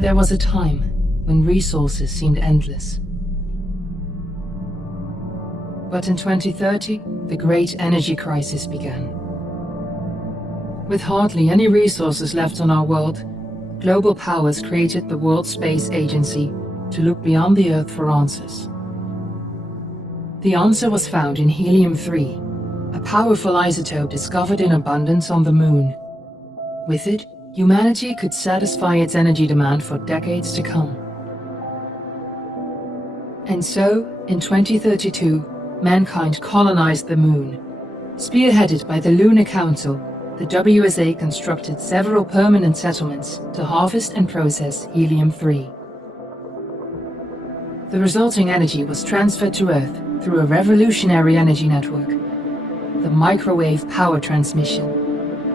There was a time when resources seemed endless. But in 2030, the great energy crisis began. With hardly any resources left on our world, global powers created the World Space Agency to look beyond the Earth for answers. The answer was found in helium-3, a powerful isotope discovered in abundance on the Moon. With it, humanity could satisfy its energy demand for decades to come. And so, in 2032, mankind colonized the Moon. Spearheaded by the Lunar Council, the WSA constructed several permanent settlements to harvest and process helium-3. The resulting energy was transferred to Earth through a revolutionary energy network, the Microwave Power Transmission,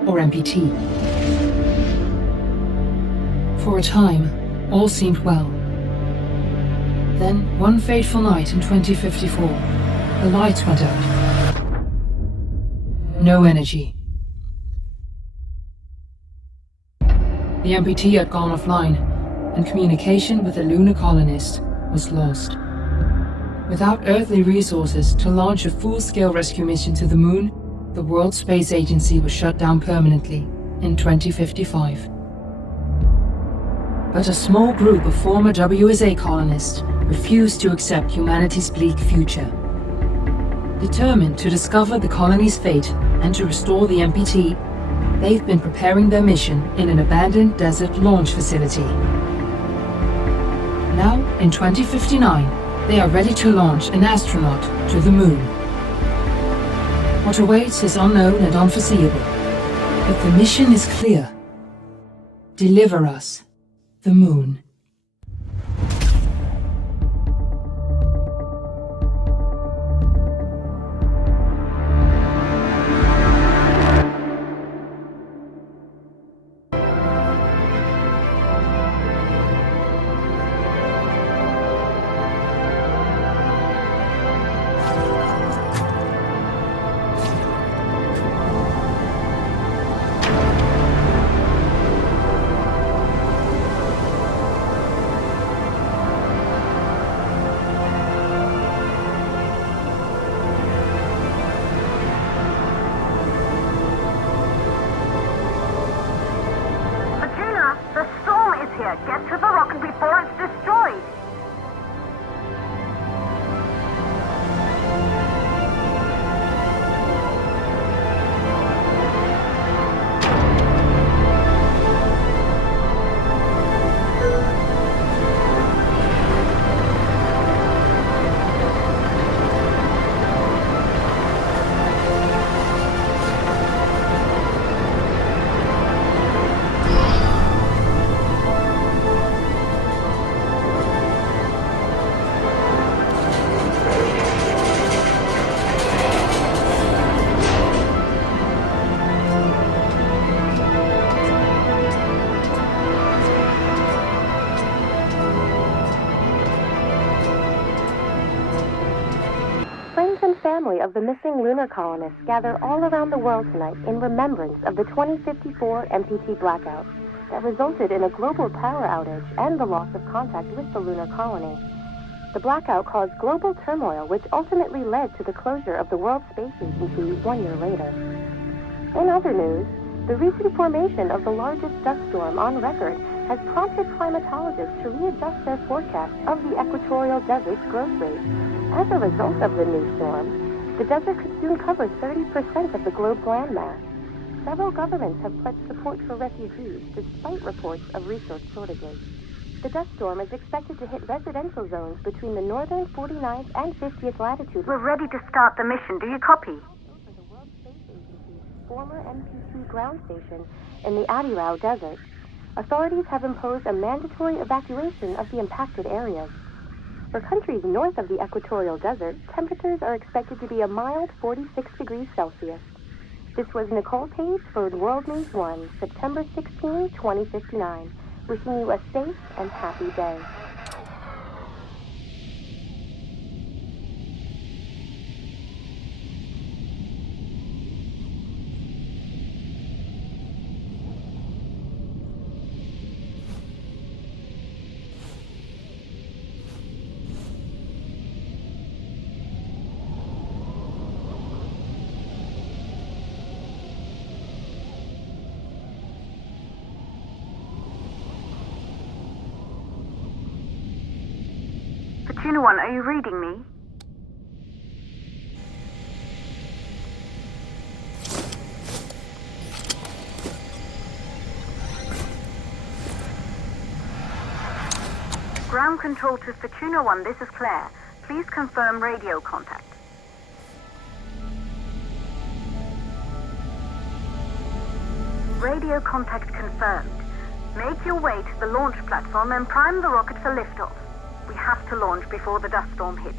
or MPT. For a time, all seemed well. Then, one fateful night in 2054, the lights went out. No energy. The MPT had gone offline, and communication with the lunar colonist was lost. Without earthly resources to launch a full-scale rescue mission to the Moon, the World Space Agency was shut down permanently in 2055. But a small group of former WSA colonists refused to accept humanity's bleak future. Determined to discover the colony's fate and to restore the MPT, they've been preparing their mission in an abandoned desert launch facility. Now, in 2059, they are ready to launch an astronaut to the Moon. What awaits is unknown and unforeseeable, but the mission is clear. Deliver us the Moon. Get to the rocket before it's destroyed. Family of the missing lunar colonists gather all around the world tonight in remembrance of the 2054 MPT blackout that resulted in a global power outage and the loss of contact with the lunar colony. The blackout caused global turmoil, which ultimately led to the closure of the World Space Agency 1 year later. In other news, the recent formation of the largest dust storm on record has prompted climatologists to readjust their forecast of the equatorial desert's growth rate. As a result of the new storm, the desert could soon cover 30% of the globe's landmass. Several governments have pledged support for refugees despite reports of resource shortages. The dust storm is expected to hit residential zones between the northern 49th and 50th latitudes. We're ready to start the mission. Do you copy? Over the World Space Agency's former MPT ground station in the Adirau Desert. Authorities have imposed a mandatory evacuation of the impacted areas. For countries north of the equatorial desert, temperatures are expected to be a mild 46 degrees Celsius. This was Nicole Page for World News 1, September 16, 2059. Wishing you a safe and happy day. Fortuna 1, are you reading me? Ground control to Fortuna 1, this is Claire. Please confirm radio contact. Radio contact confirmed. Make your way to the launch platform and prime the rocket for liftoff. We have to launch before the dust storm hits.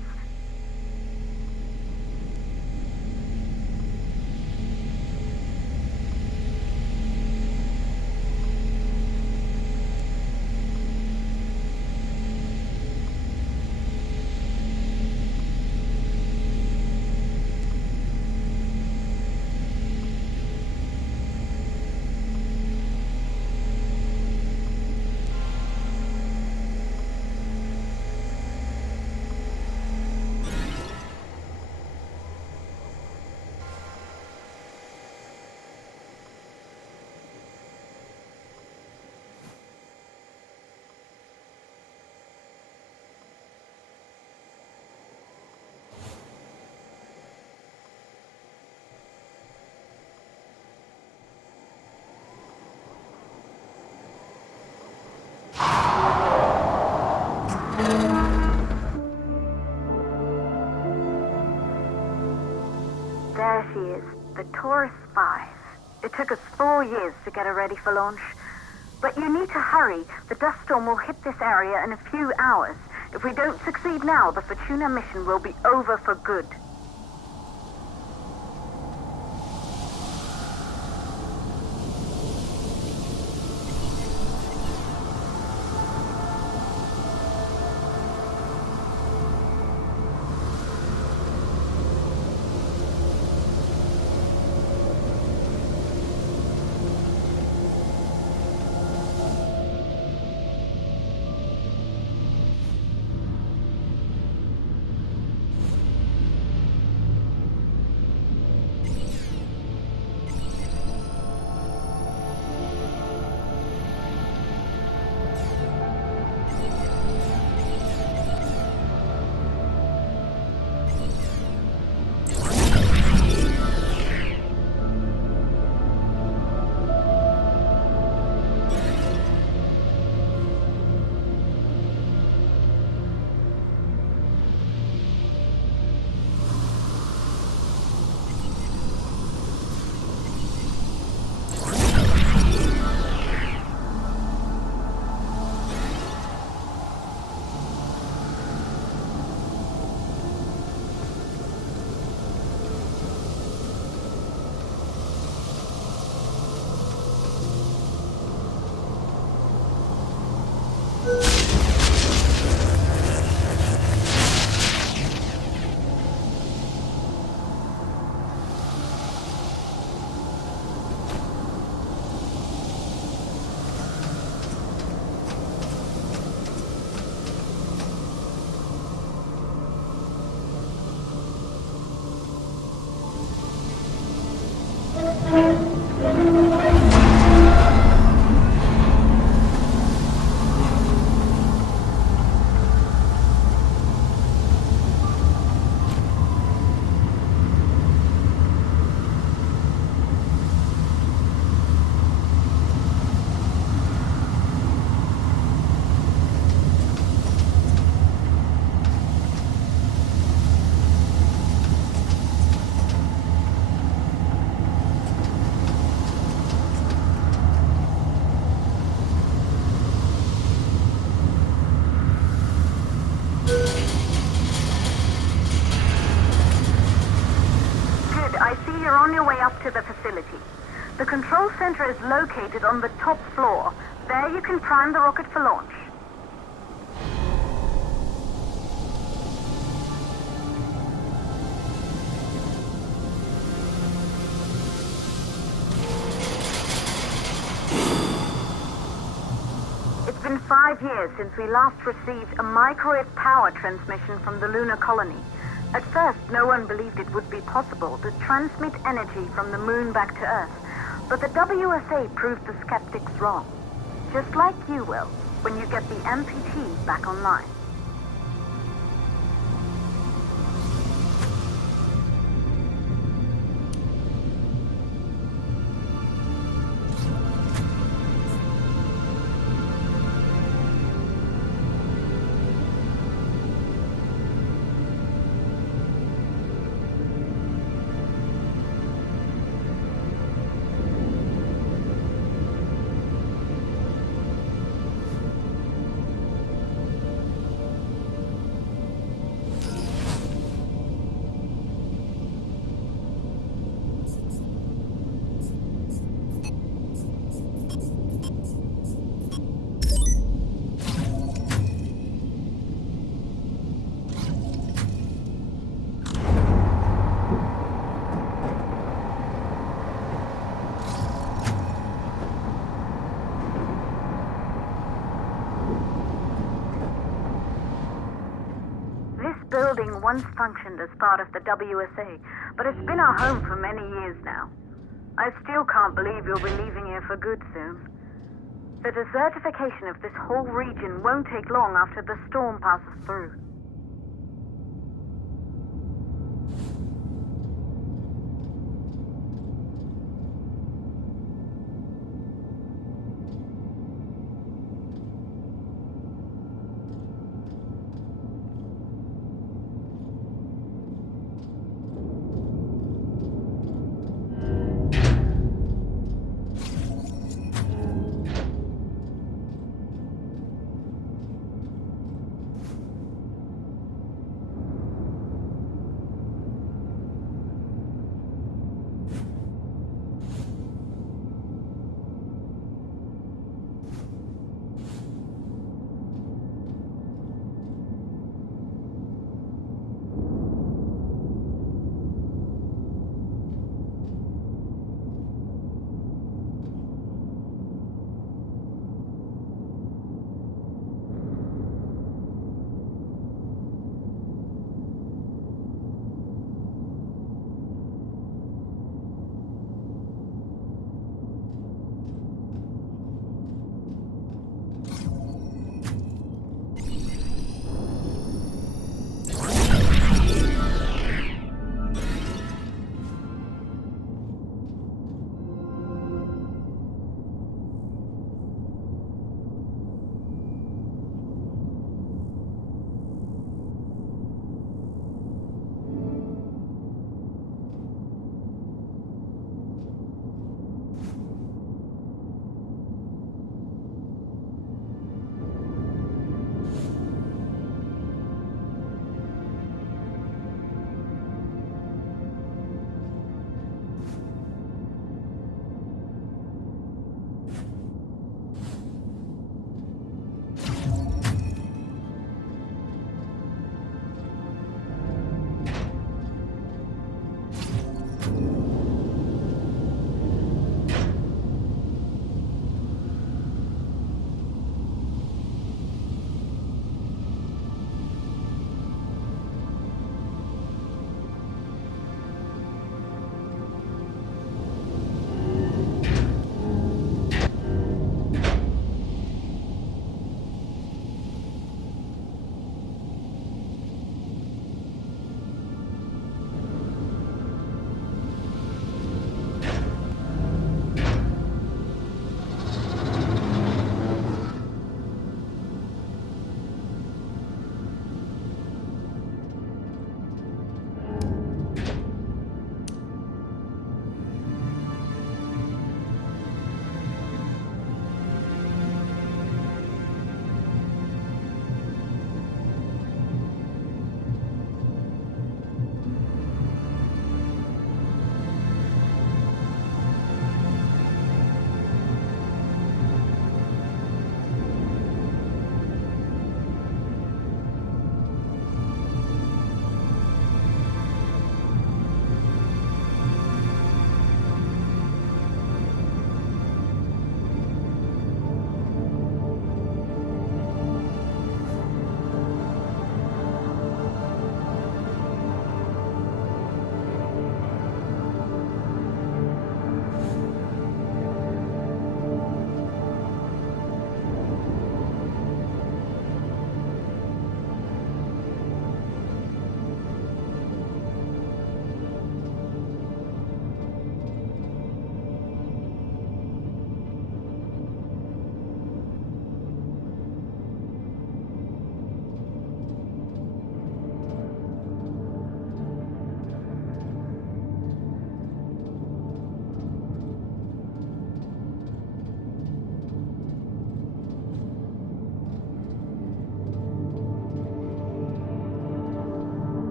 There she is, the Taurus 5. It took us 4 years to get her ready for launch. But you need to hurry. The dust storm will hit this area in a few hours. If we don't succeed now, the Fortuna mission will be over for good. To the facility. The control center is located on the top floor. There you can prime the rocket for launch. It's been 5 years since we last received a microwave power transmission from the lunar colony. At first, no one believed it would be possible to transmit energy from the moon back to Earth, but the WSA proved the skeptics wrong. Just like you will, when you get the MPT back online. once functioned as part of the WSA, but it's been our home for many years now. I still can't believe you'll be leaving here for good soon. The desertification of this whole region won't take long after the storm passes through.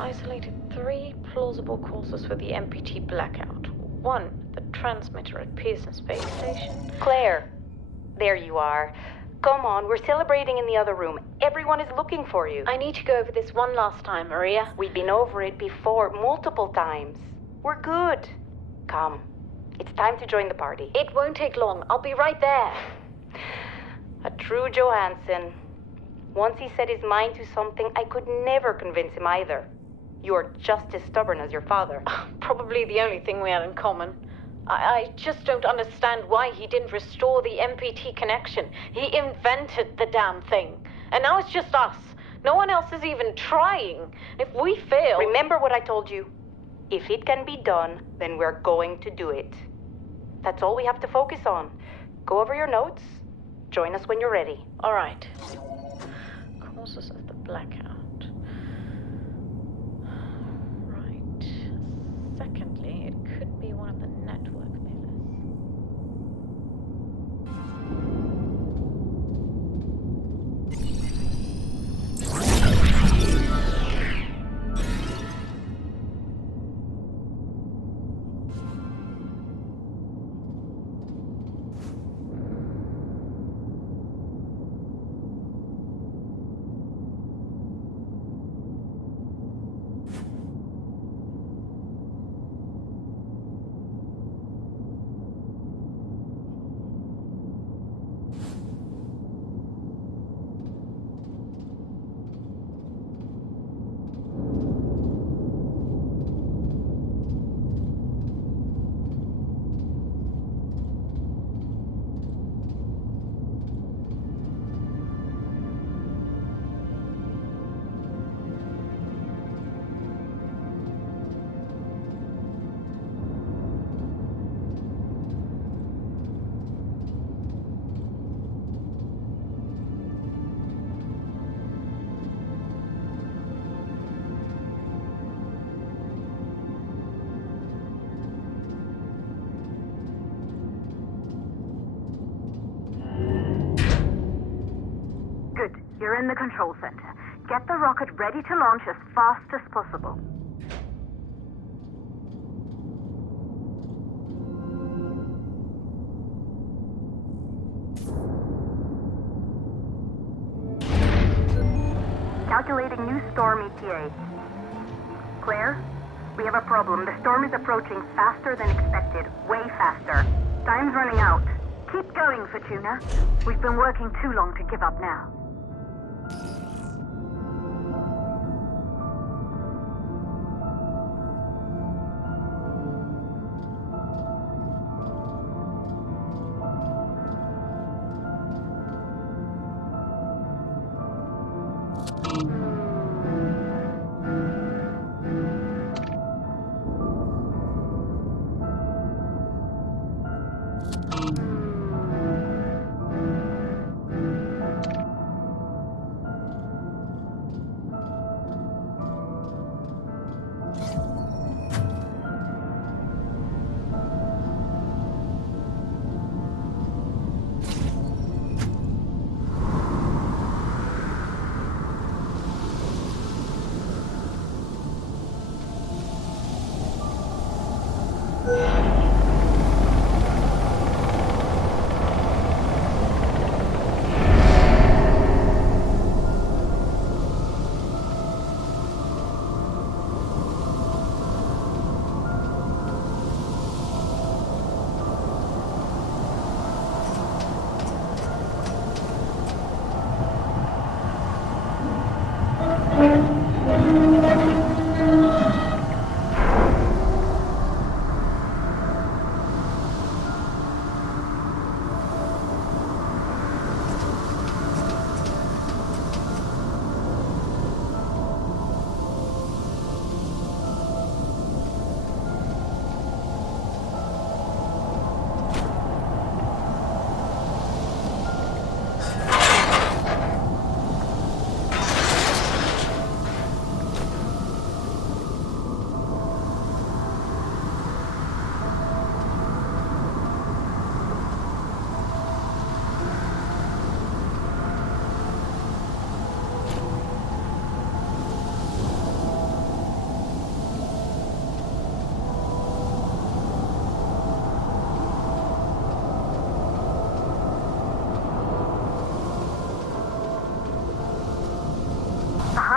Isolated 3 plausible causes for the MPT blackout. 1, the transmitter at Pearson Space Station. Claire, there you are. Come on, we're celebrating in the other room. Everyone is looking for you. I need to go over this one last time, Maria. We've been over it before, multiple times. We're good. Come, it's time to join the party. It won't take long. I'll be right there. A true Johansson. Once he set his mind to something, I could never convince him either. You're just as stubborn as your father. Probably the only thing we had in common. I just don't understand why he didn't restore the MPT connection. He invented the damn thing. And now it's just us. No one else is even trying. If we fail... Remember what I told you. If it can be done, then we're going to do it. That's all we have to focus on. Go over your notes. Join us when you're ready. All right. Causes of the blackout. Right. Secondly, it could be one of the network failures. You're in the control center. Get the rocket ready to launch as fast as possible. Calculating new storm ETA. Clear? We have a problem. The storm is approaching faster than expected. Way faster. Time's running out. Keep going, Fortuna. We've been working too long to give up now.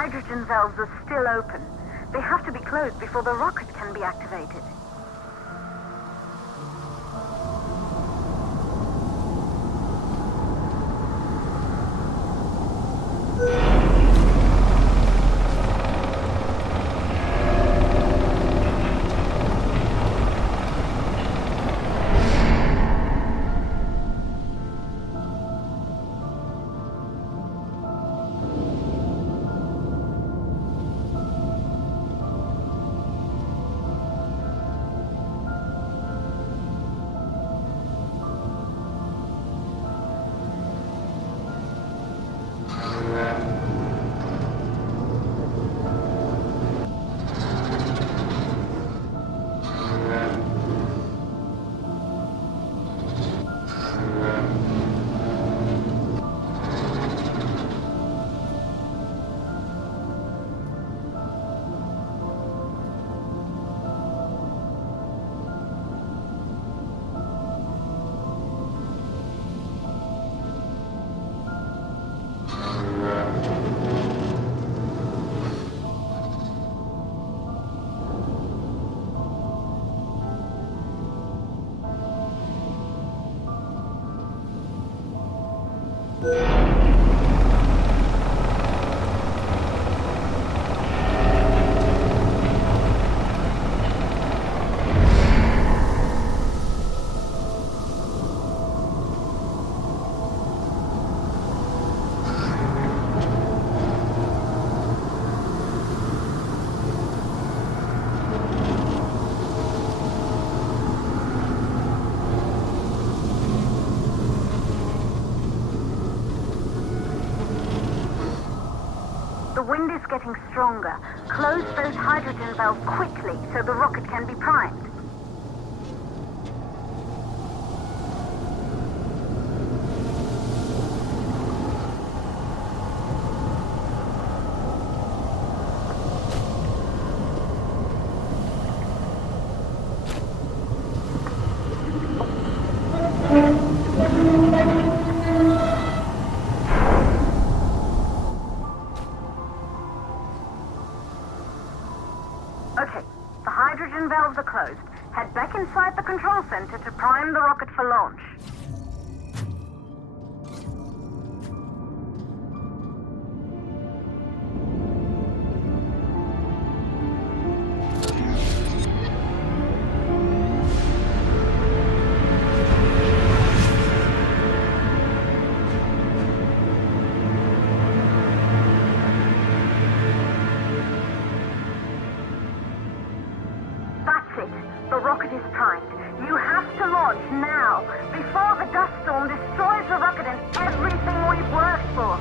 Hydrogen valves are still open. They have to be closed before the rocket can be activated. The wind is getting stronger. Close those hydrogen valves quickly so the rocket can be primed. Okay, the hydrogen valves are closed. Head back inside the control center to prime the rocket for launch. The rocket is primed. You have to launch now, before the dust storm destroys the rocket and everything we've worked for.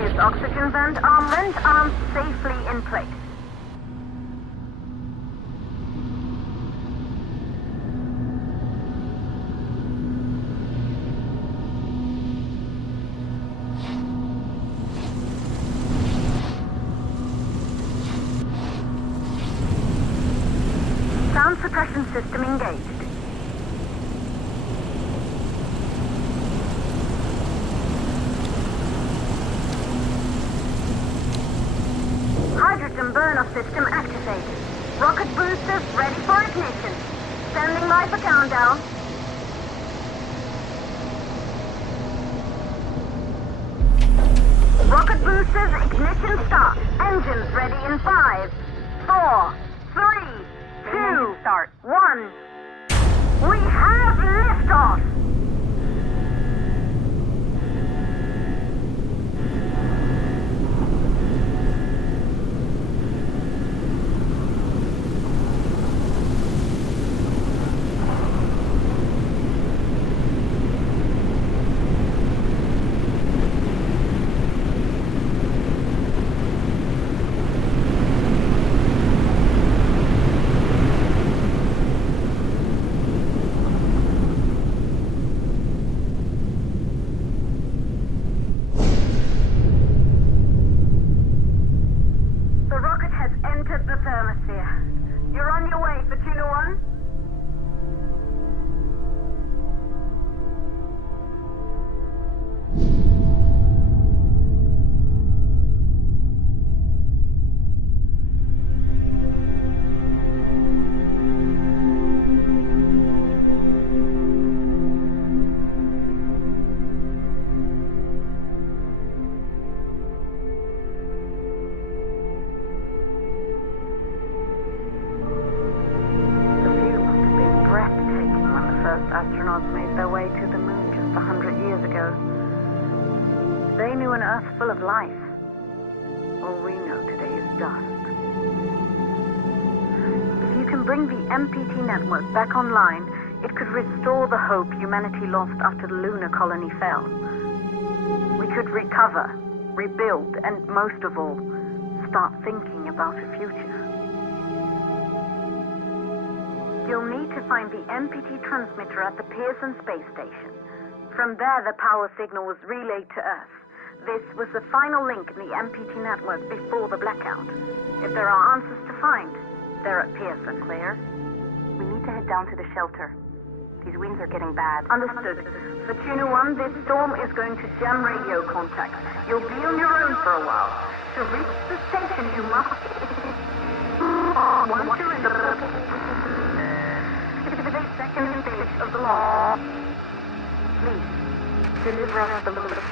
Is oxygen vent arms safely in place? Sound suppression system engaged. Hydrogen burn-off system activated. Rocket boosters ready for ignition. Standing by for countdown. Rocket boosters ignition start. Engines ready in 5, 4, 3, 2, start. 1. We have liftoff! The rocket has entered the thermosphere. You're on your way, Fortuna 1. The view must have been breathtaking when the first astronauts made their way to the moon just 100 years ago. They knew an Earth full of life. All we know today is dust. If you can bring the MPT network back online, it could restore the hope humanity lost after the lunar colony fell. We could recover, rebuild, and most of all, start thinking about a future. You'll need to find the MPT transmitter at the Pearson space station. From there, the power signal was relayed to Earth. This was the final link in the MPT network before the blackout. If there are answers to find, they're at Pearson. Claire, we need to head down to the shelter. These winds are getting bad. Understood. Fortuna 1, this storm is going to jam radio contact. You'll be on your own for a while. To reach the station, you must... Once you're in the... 52nd stage of the launch. Please, deliver us the loop.